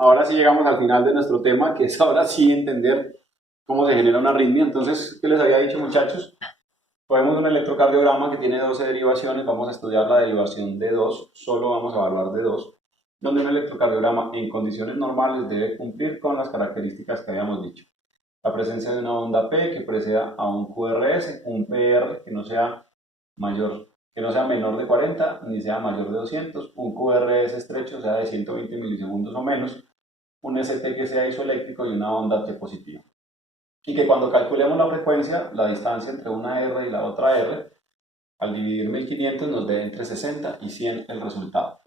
ahora sí llegamos al final de nuestro tema, que es ahora sí entender cómo se genera una arritmia. Entonces, ¿qué les había dicho, muchachos? Podemos un electrocardiograma que tiene 12 derivaciones, vamos a estudiar la derivación de 2, solo vamos a evaluar de 2, donde un electrocardiograma en condiciones normales debe cumplir con las características que habíamos dicho. La presencia de una onda P que preceda a un QRS, un PR que no sea menor de 40 ni sea mayor de 200, un QRS estrecho, sea de 120 milisegundos o menos, un ST que sea isoeléctrico y una onda T positiva. Y que cuando calculemos la frecuencia, la distancia entre una R y la otra R, al dividir 1500 nos dé entre 60 y 100 el resultado.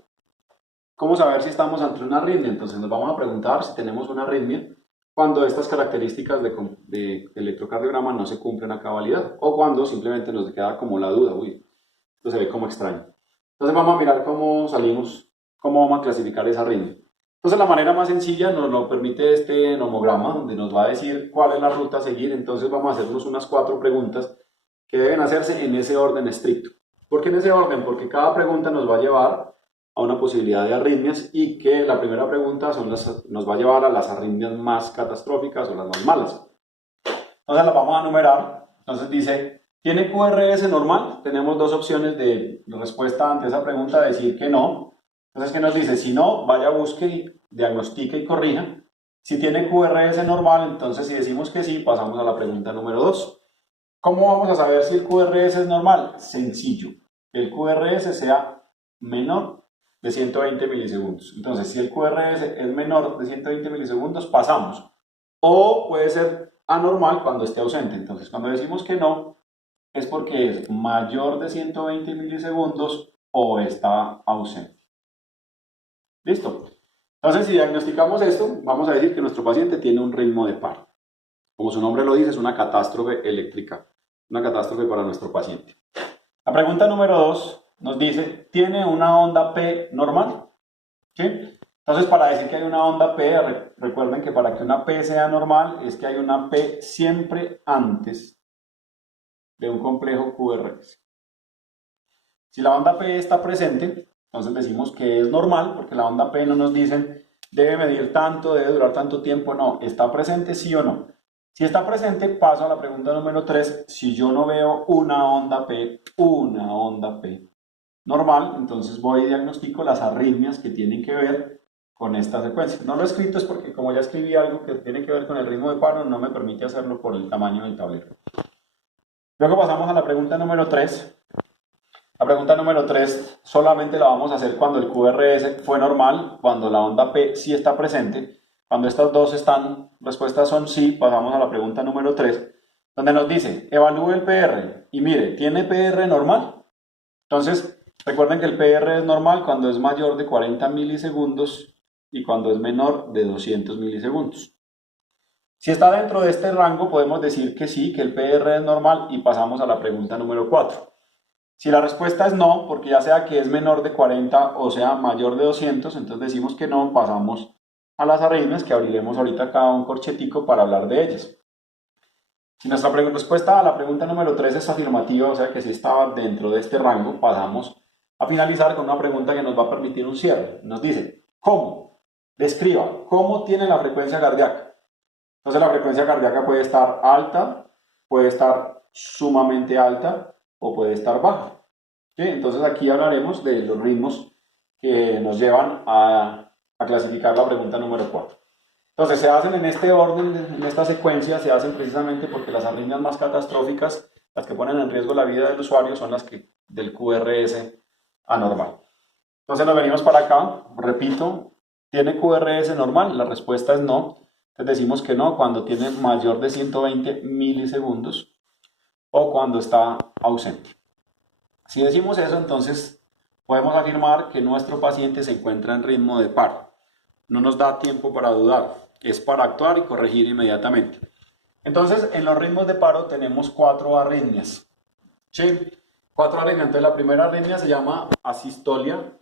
¿Cómo saber si estamos ante una arritmia? Entonces nos vamos a preguntar si tenemos una arritmia cuando estas características de electrocardiograma no se cumplen a cabalidad o cuando simplemente nos queda como la duda, uy, esto se ve como extraño. Entonces vamos a mirar cómo salimos, cómo vamos a clasificar esa arritmia. Entonces la manera más sencilla nos lo permite este nomograma, donde nos va a decir cuál es la ruta a seguir. Entonces vamos a hacernos unas 4 preguntas que deben hacerse en ese orden estricto. ¿Por qué en ese orden? Porque cada pregunta nos va a llevar a una posibilidad de arritmias y que la primera pregunta nos va a llevar a las arritmias más catastróficas o las más malas. Entonces las vamos a numerar. Entonces dice, ¿tiene QRS normal? Tenemos 2 opciones de respuesta ante esa pregunta, decir que no. Entonces, ¿qué nos dice? Si no, vaya, busque, diagnostique y corrija. Si tiene QRS normal, entonces si decimos que sí, pasamos a la pregunta número 2. ¿Cómo vamos a saber si el QRS es normal? Sencillo. Que el QRS sea menor de 120 milisegundos. Entonces, si el QRS es menor de 120 milisegundos, pasamos. O puede ser anormal cuando esté ausente. Entonces, cuando decimos que no, es porque es mayor de 120 milisegundos o está ausente. ¿Listo? Entonces, si diagnosticamos esto, vamos a decir que nuestro paciente tiene un ritmo de paro. Como su nombre lo dice, es una catástrofe eléctrica, una catástrofe para nuestro paciente. La pregunta número 2 nos dice, ¿tiene una onda P normal? ¿Sí? Entonces, para decir que hay una onda P, recuerden que para que una P sea normal es que hay una P siempre antes de un complejo QRS. Si la onda P está presente, entonces decimos que es normal, porque la onda P no nos dicen debe medir tanto, debe durar tanto tiempo, no, está presente sí o no. Si está presente, paso a la pregunta número 3, si yo no veo una onda P normal, entonces voy y diagnostico las arritmias que tienen que ver con esta secuencia. No lo he escrito es porque como ya escribí algo que tiene que ver con el ritmo de paro, no me permite hacerlo por el tamaño del tablero. Luego pasamos a la pregunta número 3. La pregunta número 3 solamente la vamos a hacer cuando el QRS fue normal, cuando la onda P sí está presente. Cuando estas dos respuestas son sí, pasamos a la pregunta número 3, donde nos dice, evalúe el PR. Y mire, ¿tiene PR normal? Entonces, recuerden que el PR es normal cuando es mayor de 40 milisegundos y cuando es menor de 200 milisegundos. Si está dentro de este rango, podemos decir que sí, que el PR es normal y pasamos a la pregunta número 4. Si la respuesta es no, porque ya sea que es menor de 40 o sea mayor de 200, entonces decimos que no, pasamos a las arritmias, que abriremos ahorita acá un corchetico para hablar de ellas. Si nuestra respuesta a la pregunta número 3 es afirmativa, o sea que si estaba dentro de este rango, pasamos a finalizar con una pregunta que nos va a permitir un cierre. Nos dice, ¿cómo? Describa, ¿cómo tiene la frecuencia cardíaca? Entonces la frecuencia cardíaca puede estar alta, puede estar sumamente alta o puede estar baja. ¿Sí? Entonces aquí hablaremos de los ritmos que nos llevan a clasificar la pregunta número 4. Entonces se hacen en este orden, en esta secuencia, se hacen precisamente porque las arritmias más catastróficas, las que ponen en riesgo la vida del usuario, son las que del QRS anormal. Entonces nos venimos para acá, repito, ¿tiene QRS normal? La respuesta es no. Entonces decimos que no cuando tiene mayor de 120 milisegundos o cuando está ausente. Si decimos eso, entonces podemos afirmar que nuestro paciente se encuentra en ritmo de paro. No nos da tiempo para dudar, es para actuar y corregir inmediatamente. Entonces, en los ritmos de paro tenemos 4 arritmias. ¿Sí? 4 arritmias. Entonces, la primera arritmia se llama asistolia,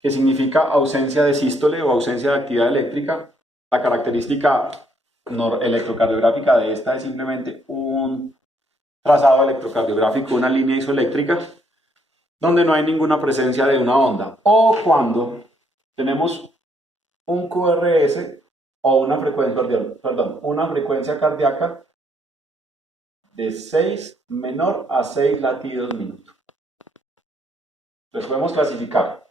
que significa ausencia de sístole o ausencia de actividad eléctrica. La característica electrocardiográfica de esta es simplemente un trazado electrocardiográfico, una línea isoeléctrica, donde no hay ninguna presencia de una onda. O cuando tenemos un QRS o una frecuencia cardíaca de 6 menor a 6 latidos minuto. Entonces podemos clasificar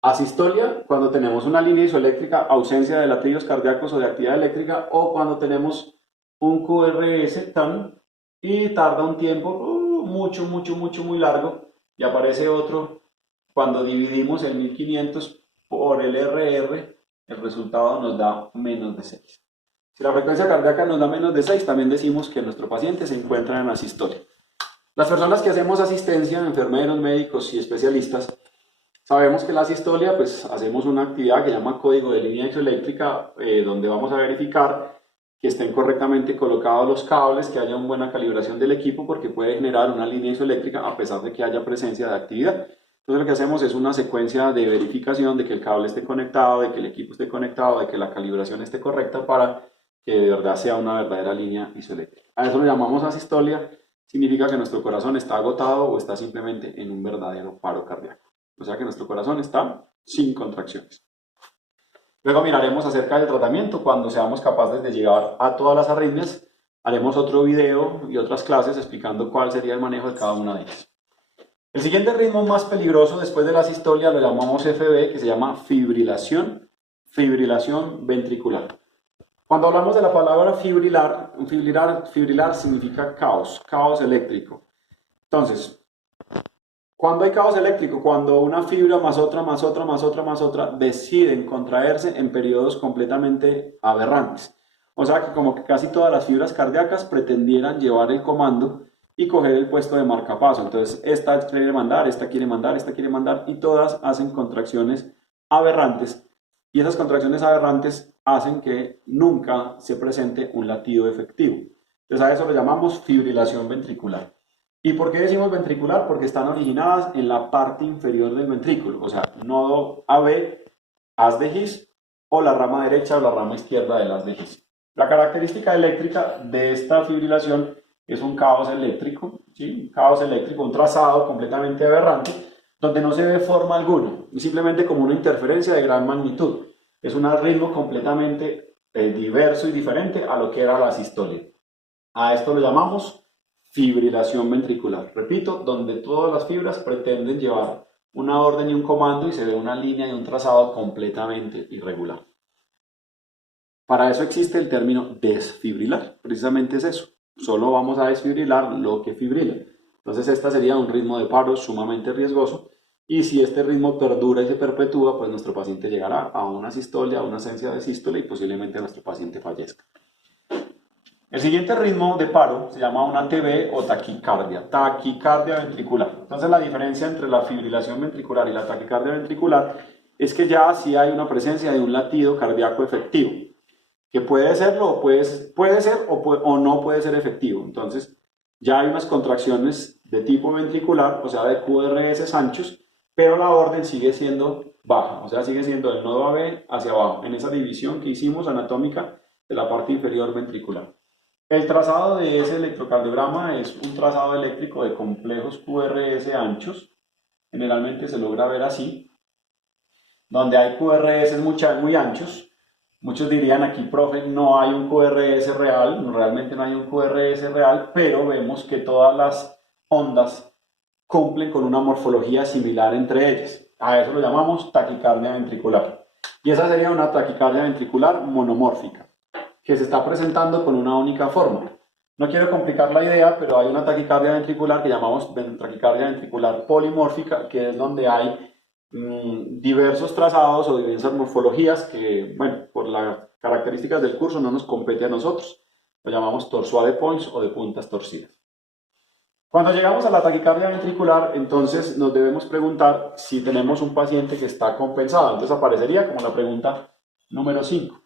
asistolia cuando tenemos una línea isoeléctrica, ausencia de latidos cardíacos o de actividad eléctrica, o cuando tenemos un QRS tan y tarda un tiempo muy largo y aparece otro. Cuando dividimos el 1500 por el RR, el resultado nos da menos de 6. Si la frecuencia cardíaca nos da menos de 6, también decimos que nuestro paciente se encuentra en asistolia. Las personas que hacemos asistencia, enfermeros, médicos y especialistas, sabemos que la asistolia, pues hacemos una actividad que se llama código de línea isoeléctrica, donde vamos a verificar que estén correctamente colocados los cables, que haya una buena calibración del equipo, porque puede generar una línea isoeléctrica a pesar de que haya presencia de actividad. Entonces lo que hacemos es una secuencia de verificación de que el cable esté conectado, de que el equipo esté conectado, de que la calibración esté correcta para que de verdad sea una verdadera línea isoeléctrica. A eso lo llamamos asistolia. Significa que nuestro corazón está agotado o está simplemente en un verdadero paro cardíaco. O sea que nuestro corazón está sin contracciones. Luego miraremos acerca del tratamiento. Cuando seamos capaces de llegar a todas las arritmias, haremos otro video y otras clases explicando cuál sería el manejo de cada una de ellas. El siguiente ritmo más peligroso después de la asistolia lo llamamos FB, que se llama fibrilación ventricular. Cuando hablamos de la palabra fibrilar significa caos eléctrico. Entonces, ¿cuándo hay caos eléctrico? Cuando una fibra más otra deciden contraerse en periodos completamente aberrantes. O sea que como que casi todas las fibras cardíacas pretendieran llevar el comando y coger el puesto de marcapaso. Entonces, esta quiere mandar, esta quiere mandar, y todas hacen contracciones aberrantes. Y esas contracciones aberrantes hacen que nunca se presente un latido efectivo. Entonces a eso lo llamamos fibrilación ventricular. ¿Y por qué decimos ventricular? Porque están originadas en la parte inferior del ventrículo, o sea, nodo AB, haz de His, o la rama derecha o la rama izquierda del haz de His. La característica eléctrica de esta fibrilación es un caos eléctrico, ¿sí? Un caos eléctrico, un trazado completamente aberrante, donde no se ve forma alguna, simplemente como una interferencia de gran magnitud. Es un ritmo completamente diverso y diferente a lo que era la asistolia. A esto lo llamamos fibrilación ventricular. Repito, donde todas las fibras pretenden llevar una orden y un comando y se ve una línea y un trazado completamente irregular. Para eso existe el término desfibrilar. Precisamente es eso. Solo vamos a desfibrilar lo que fibrila. Entonces este sería un ritmo de paro sumamente riesgoso. Y si este ritmo perdura y se perpetúa, pues nuestro paciente llegará a una asistolia, a una ausencia de sístole y posiblemente nuestro paciente fallezca. El siguiente ritmo de paro se llama una TB o taquicardia ventricular. Entonces la diferencia entre la fibrilación ventricular y la taquicardia ventricular es que ya sí hay una presencia de un latido cardíaco efectivo, que puede serlo o puede ser o no puede ser efectivo. Entonces ya hay unas contracciones de tipo ventricular, o sea de QRS anchos, pero la orden sigue siendo baja, o sea, sigue siendo del nodo AB hacia abajo, en esa división que hicimos anatómica de la parte inferior ventricular. El trazado de ese electrocardiograma es un trazado eléctrico de complejos QRS anchos, generalmente se logra ver así, donde hay QRS muy anchos. Muchos dirían aquí, profe, no hay un QRS real, realmente no hay un QRS real, pero vemos que todas las ondas cumplen con una morfología similar entre ellas. A eso lo llamamos taquicardia ventricular. Y esa sería una taquicardia ventricular monomórfica, que se está presentando con una única forma. No quiero complicar la idea, pero hay una taquicardia ventricular que llamamos taquicardia ventricular polimórfica, que es donde hay diversos trazados o diversas morfologías que, bueno, por las características del curso no nos compete a nosotros. Lo llamamos torsoide points o de puntas torcidas. Cuando llegamos a la taquicardia ventricular, entonces nos debemos preguntar si tenemos un paciente que está compensado. Entonces aparecería como la pregunta número 5.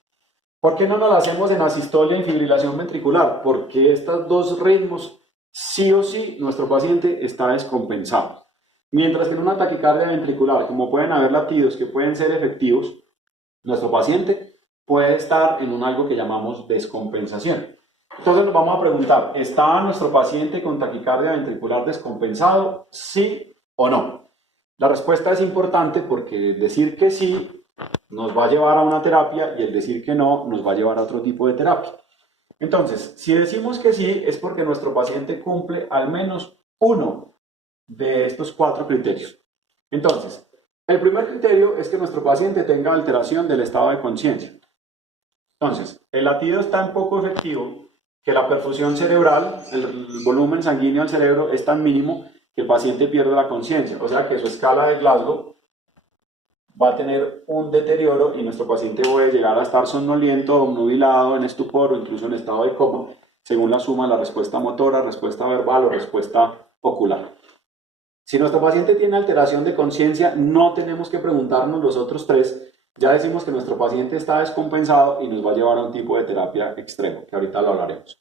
¿Por qué no nos la hacemos en asistolia y fibrilación ventricular? Porque estos dos ritmos, sí o sí, nuestro paciente está descompensado. Mientras que en una taquicardia ventricular, como pueden haber latidos que pueden ser efectivos, nuestro paciente puede estar en algo que llamamos descompensación. Entonces nos vamos a preguntar, ¿está nuestro paciente con taquicardia ventricular descompensado? ¿Sí o no? La respuesta es importante porque decir que sí nos va a llevar a una terapia y el decir que no nos va a llevar a otro tipo de terapia. Entonces, si decimos que sí, es porque nuestro paciente cumple al menos uno de estos 4 criterios. Entonces, el primer criterio es que nuestro paciente tenga alteración del estado de conciencia. Entonces, el latido es tan poco efectivo que la perfusión cerebral, el volumen sanguíneo al cerebro es tan mínimo que el paciente pierde la conciencia. O sea que su escala de Glasgow va a tener un deterioro y nuestro paciente puede llegar a estar somnoliento, obnubilado, en estupor o incluso en estado de coma, según la suma de la respuesta motora, respuesta verbal o respuesta ocular. Si nuestro paciente tiene alteración de conciencia, no tenemos que preguntarnos los otros 3. Ya decimos que nuestro paciente está descompensado y nos va a llevar a un tipo de terapia extremo, que ahorita lo hablaremos.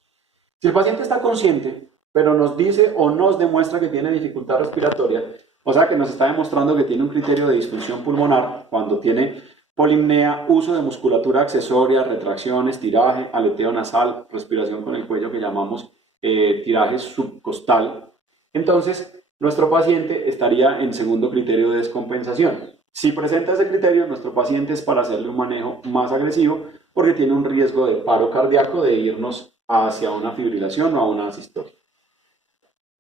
Si el paciente está consciente, pero nos dice o nos demuestra que tiene dificultad respiratoria, o sea que nos está demostrando que tiene un criterio de disfunción pulmonar, cuando tiene polimnea, uso de musculatura accesoria, retracción, estiraje, aleteo nasal, respiración con el cuello que llamamos tiraje subcostal, entonces nuestro paciente estaría en segundo criterio de descompensación. Si presenta ese criterio, nuestro paciente es para hacerle un manejo más agresivo porque tiene un riesgo de paro cardíaco, de irnos hacia una fibrilación o a una asistolia.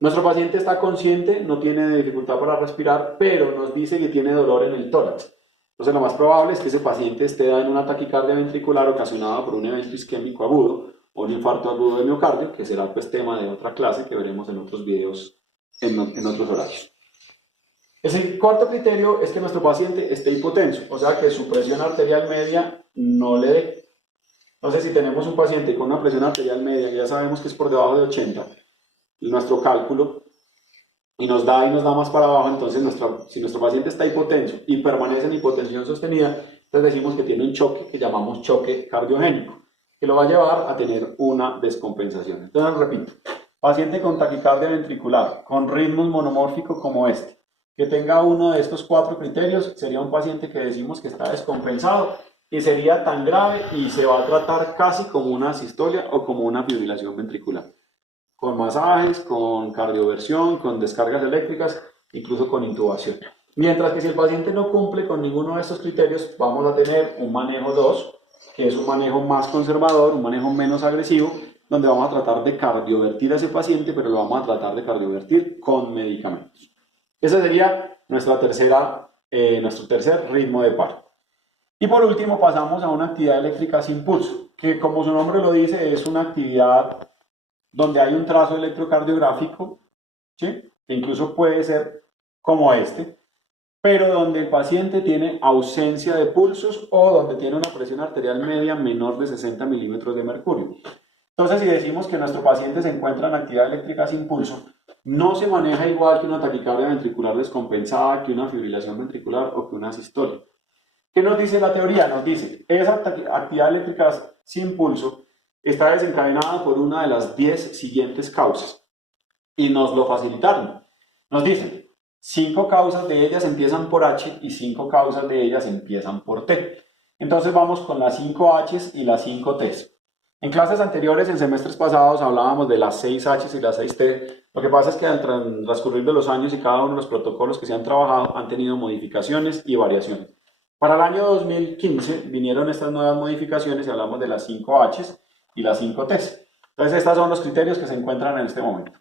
Nuestro paciente está consciente, no tiene dificultad para respirar, pero nos dice que tiene dolor en el tórax. Entonces lo más probable es que ese paciente esté en una taquicardia ventricular ocasionada por un evento isquémico agudo o un infarto agudo de miocardio, que será pues tema de otra clase que veremos en otros videos en otros horarios. El cuarto criterio es que nuestro paciente esté hipotenso, o sea que su presión arterial media no le dé. Entonces, si tenemos un paciente con una presión arterial media, que ya sabemos que es por debajo de 80, nuestro cálculo, y nos da más para abajo, entonces si nuestro paciente está hipotenso y permanece en hipotensión sostenida, entonces decimos que tiene un choque que llamamos choque cardiogénico, que lo va a llevar a tener una descompensación. Entonces, repito. Paciente con taquicardia ventricular, con ritmos monomórficos como este, que tenga uno de estos 4 criterios, sería un paciente que decimos que está descompensado y sería tan grave y se va a tratar casi como una asistolia o como una fibrilación ventricular. Con masajes, con cardioversión, con descargas eléctricas, incluso con intubación. Mientras que si el paciente no cumple con ninguno de estos criterios, vamos a tener un manejo 2, que es un manejo más conservador, un manejo menos agresivo, donde vamos a tratar de cardiovertir a ese paciente, pero lo vamos a tratar de cardiovertir con medicamentos. Ese sería nuestro tercer ritmo de paro. Y por último pasamos a una actividad eléctrica sin pulso, que como su nombre lo dice es una actividad donde hay un trazo electrocardiográfico, ¿sí? Que incluso puede ser como este, pero donde el paciente tiene ausencia de pulsos o donde tiene una presión arterial media menor de 60 milímetros de mercurio. Entonces, si decimos que nuestro paciente se encuentra en actividad eléctrica sin pulso, no se maneja igual que una taquicardia ventricular descompensada, que una fibrilación ventricular o que una asistolia. ¿Qué nos dice la teoría? Nos dice, esa actividad eléctrica sin pulso está desencadenada por una de las 10 siguientes causas. Y nos lo facilitaron. Nos dicen, 5 causas de ellas empiezan por H y 5 causas de ellas empiezan por T. Entonces vamos con las 5 Hs y las 5 Ts. En clases anteriores, en semestres pasados, hablábamos de las 6 Hs y las 6 T. Lo que pasa es que al transcurrir de los años y cada uno de los protocolos que se han trabajado han tenido modificaciones y variaciones. Para el año 2015 vinieron estas nuevas modificaciones y hablamos de las 5 Hs y las 5 Ts. Entonces, estos son los criterios que se encuentran en este momento.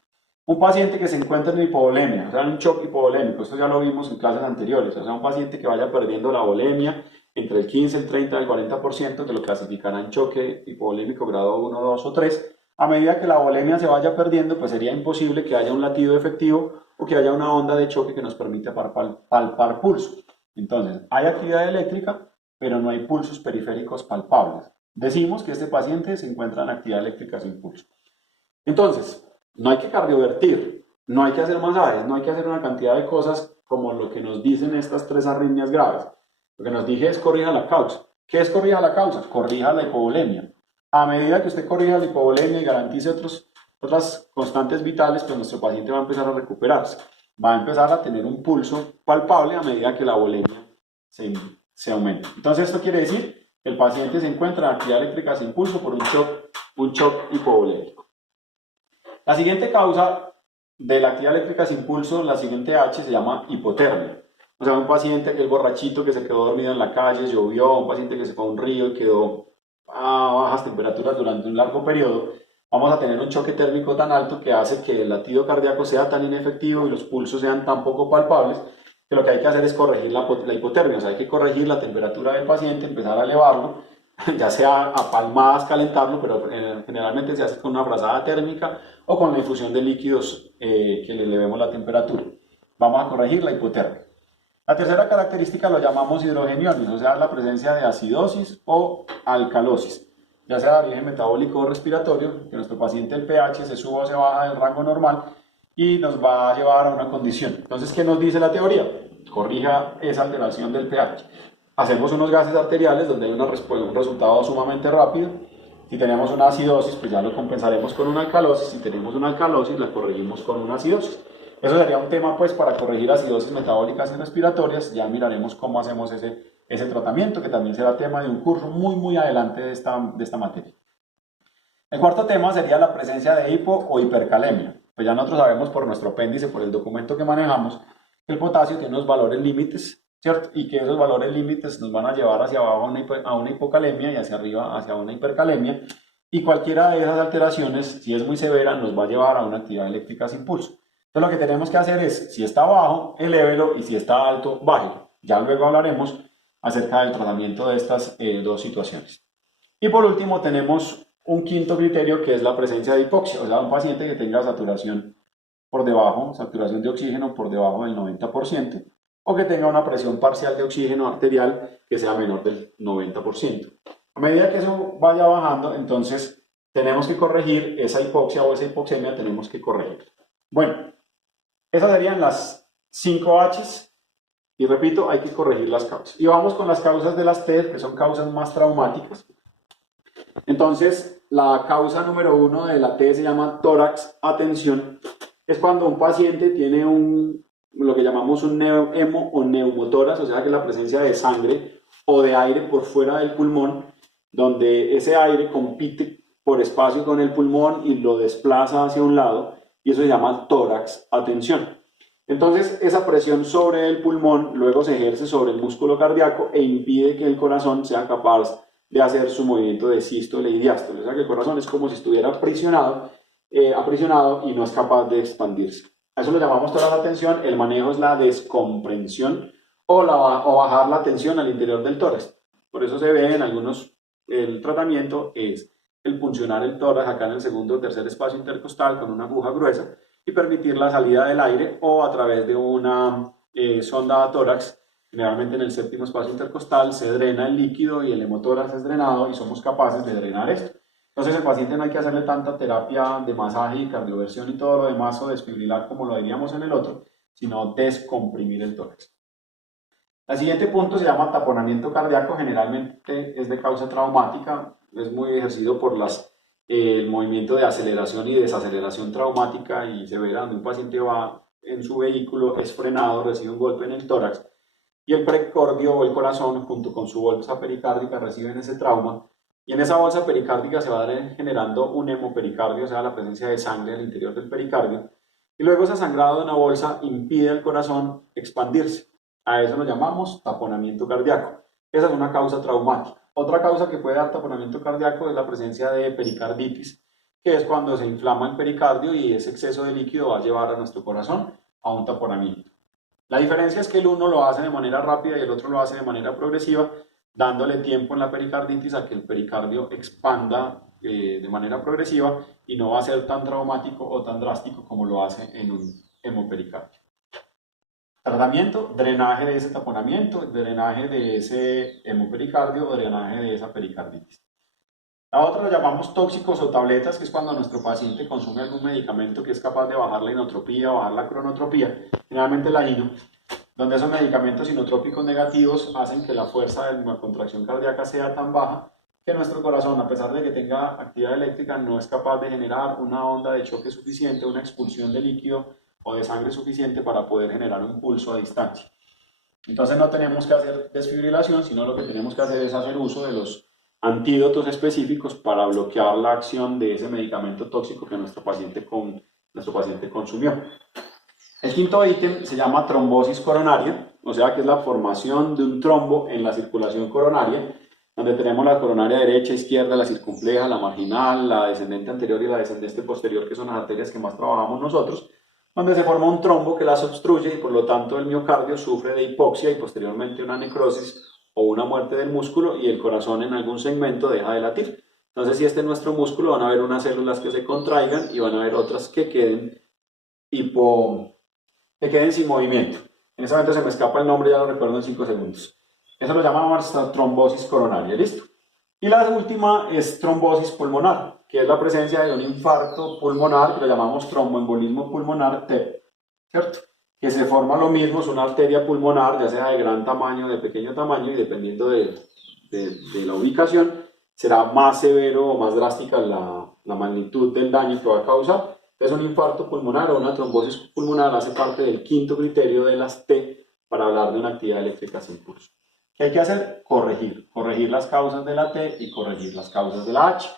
Un paciente que se encuentra en hipovolemia, o sea, en un shock hipovolémico, esto ya lo vimos en clases anteriores, o sea, un paciente que vaya perdiendo la volemia entre el 15, el 30, el 40%, que lo clasificará en choque hipovolémico grado 1, 2 o 3. A medida que la volemia se vaya perdiendo, pues sería imposible que haya un latido efectivo o que haya una onda de choque que nos permita palpar pulso. Entonces, hay actividad eléctrica, pero no hay pulsos periféricos palpables. Decimos que este paciente se encuentra en actividad eléctrica sin pulso. Entonces, no hay que cardiovertir, no hay que hacer masajes, no hay que hacer una cantidad de cosas como lo que nos dicen estas 3 arritmias graves. Lo que nos dije es corrija la causa. ¿Qué es corrija la causa? Corrija la hipovolemia. A medida que usted corrija la hipovolemia y garantice otras constantes vitales, pues nuestro paciente va a empezar a recuperarse. Va a empezar a tener un pulso palpable a medida que la volemia se aumenta. Entonces, esto quiere decir que el paciente se encuentra en actividad eléctrica sin pulso por un shock hipovolémico. La siguiente causa de la actividad eléctrica sin pulso, la siguiente H, se llama hipotermia. O sea, un paciente que el borrachito que se quedó dormido en la calle, llovió, un paciente que se fue a un río y quedó a bajas temperaturas durante un largo periodo, vamos a tener un choque térmico tan alto que hace que el latido cardíaco sea tan inefectivo y los pulsos sean tan poco palpables que lo que hay que hacer es corregir la hipotermia, o sea, hay que corregir la temperatura del paciente, empezar a elevarlo, ya sea a palmadas calentarlo, pero generalmente se hace con una frazada térmica o con la infusión de líquidos que le elevemos la temperatura. Vamos a corregir la hipotermia. La tercera característica lo llamamos hidrogeniosis, o sea, la presencia de acidosis o alcalosis, ya sea de origen metabólico o respiratorio, que nuestro paciente el pH se suba o se baja del rango normal y nos va a llevar a una condición. Entonces, ¿qué nos dice la teoría? Corrija esa alteración del pH. Hacemos unos gases arteriales donde hay un resultado sumamente rápido. Si tenemos una acidosis, pues ya lo compensaremos con una alcalosis. Si tenemos una alcalosis, la corregimos con una acidosis. Eso sería un tema pues para corregir acidosis metabólicas y respiratorias. Ya miraremos cómo hacemos ese tratamiento, que también será tema de un curso muy adelante de esta materia. El cuarto tema sería la presencia de hipo o hipercalemia. Pues ya nosotros sabemos por nuestro apéndice, por el documento que manejamos, que el potasio tiene unos valores límites, ¿cierto? Y que esos valores límites nos van a llevar hacia abajo a una hipocalemia y hacia arriba hacia una hipercalemia. Y cualquiera de esas alteraciones, si es muy severa, nos va a llevar a una actividad eléctrica sin pulso. Entonces lo que tenemos que hacer es, si está bajo, elévelo, y si está alto, bájelo. Ya luego hablaremos acerca del tratamiento de estas dos situaciones. Y por último tenemos un quinto criterio, que es la presencia de hipoxia, o sea, un paciente que tenga saturación por debajo, saturación de oxígeno por debajo del 90%, o que tenga una presión parcial de oxígeno arterial que sea menor del 90%. A medida que eso vaya bajando, entonces tenemos que corregir esa hipoxia o esa hipoxemia, tenemos que corregirla. Bueno, esas serían las 5 H's, y repito, hay que corregir las causas. Y vamos con las causas de las TED, que son causas más traumáticas. Entonces, la causa número 1 de la TED se llama tórax atención. Es cuando un paciente tiene lo que llamamos un hemo o neumotórax, o sea que es la presencia de sangre o de aire por fuera del pulmón, donde ese aire compite por espacio con el pulmón y lo desplaza hacia un lado, y eso se llama tórax atención. Entonces, esa presión sobre el pulmón luego se ejerce sobre el músculo cardíaco e impide que el corazón sea capaz de hacer su movimiento de sístole y diástole. O sea que el corazón es como si estuviera aprisionado y no es capaz de expandirse. A eso lo llamamos tórax atención. El manejo es la descomprensión o bajar la tensión al interior del tórax. Por eso se ve en algunos, el tratamiento es el puncionar el tórax acá en el segundo o tercer espacio intercostal con una aguja gruesa y permitir la salida del aire, o a través de una sonda a tórax, generalmente en el séptimo espacio intercostal, se drena el líquido y el hemotórax es drenado y somos capaces de drenar esto. Entonces, al paciente no hay que hacerle tanta terapia de masaje y cardioversión y todo lo demás, o desfibrilar como lo diríamos en el otro, sino descomprimir el tórax. El siguiente punto se llama taponamiento cardíaco. Generalmente es de causa traumática, es muy ejercido por el movimiento de aceleración y desaceleración traumática y severa, donde un paciente va en su vehículo, es frenado, recibe un golpe en el tórax y el precordio o el corazón junto con su bolsa pericárdica reciben ese trauma, y en esa bolsa pericárdica se va generando un hemopericardio, o sea, la presencia de sangre al interior del pericardio, y luego ese sangrado de una bolsa impide al corazón expandirse. A eso lo llamamos taponamiento cardíaco. Esa es una causa traumática. Otra causa que puede dar taponamiento cardíaco es la presencia de pericarditis, que es cuando se inflama el pericardio y ese exceso de líquido va a llevar a nuestro corazón a un taponamiento. La diferencia es que el uno lo hace de manera rápida y el otro lo hace de manera progresiva, dándole tiempo en la pericarditis a que el pericardio expanda de manera progresiva, y no va a ser tan traumático o tan drástico como lo hace en un hemopericardio. Tratamiento: drenaje de ese taponamiento, drenaje de ese hemopericardio o drenaje de esa pericarditis. La otra lo llamamos tóxicos o tabletas, que es cuando nuestro paciente consume algún medicamento que es capaz de bajar la inotropía o bajar la cronotropía, generalmente la INO, donde esos medicamentos inotrópicos negativos hacen que la fuerza de la contracción cardíaca sea tan baja que nuestro corazón, a pesar de que tenga actividad eléctrica, no es capaz de generar una onda de choque suficiente, una expulsión de líquido o de sangre suficiente para poder generar un pulso a distancia. Entonces no tenemos que hacer desfibrilación, sino lo que tenemos que hacer es hacer uso de los antídotos específicos para bloquear la acción de ese medicamento tóxico que nuestro paciente consumió. El quinto ítem se llama trombosis coronaria. o sea que es la formación de un trombo en la circulación coronaria, donde tenemos la coronaria derecha, izquierda, la circunfleja, la marginal, la descendente anterior y la descendente posterior, que son las arterias que más trabajamos nosotros, donde se forma un trombo que las obstruye y por lo tanto el miocardio sufre de hipoxia y posteriormente una necrosis o una muerte del músculo y el corazón en algún segmento deja de latir. Entonces, si este es nuestro músculo, van a haber unas células que se contraigan y van a haber otras que queden sin movimiento. En ese momento se me escapa el nombre, ya lo recuerdo en 5 segundos. Eso lo llamamos trombosis coronaria, ¿listo? Y la última es trombosis pulmonar, que es la presencia de un infarto pulmonar, que lo llamamos tromboembolismo pulmonar TEP, ¿cierto? Que se forma lo mismo, es una arteria pulmonar, ya sea de gran tamaño o de pequeño tamaño, y dependiendo de la ubicación, será más severo o más drástica la magnitud del daño que va a causar. Entonces, un infarto pulmonar o una trombosis pulmonar hace parte del quinto criterio de las T para hablar de una actividad eléctrica sin pulso. ¿Qué hay que hacer? Corregir las causas de la T y corregir las causas de la H.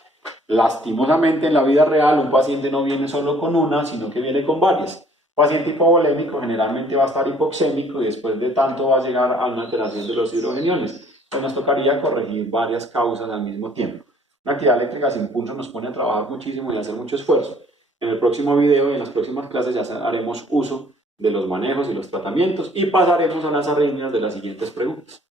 Lastimosamente, en la vida real, un paciente no viene solo con una, sino que viene con varias. Un paciente hipovolémico generalmente va a estar hipoxémico y después de tanto va a llegar a una alteración de los hidrogeniones. Entonces, nos tocaría corregir varias causas al mismo tiempo. Una actividad eléctrica sin pulso nos pone a trabajar muchísimo y a hacer mucho esfuerzo. En el próximo video y en las próximas clases ya haremos uso de los manejos y los tratamientos y pasaremos a las arritmias de las siguientes preguntas.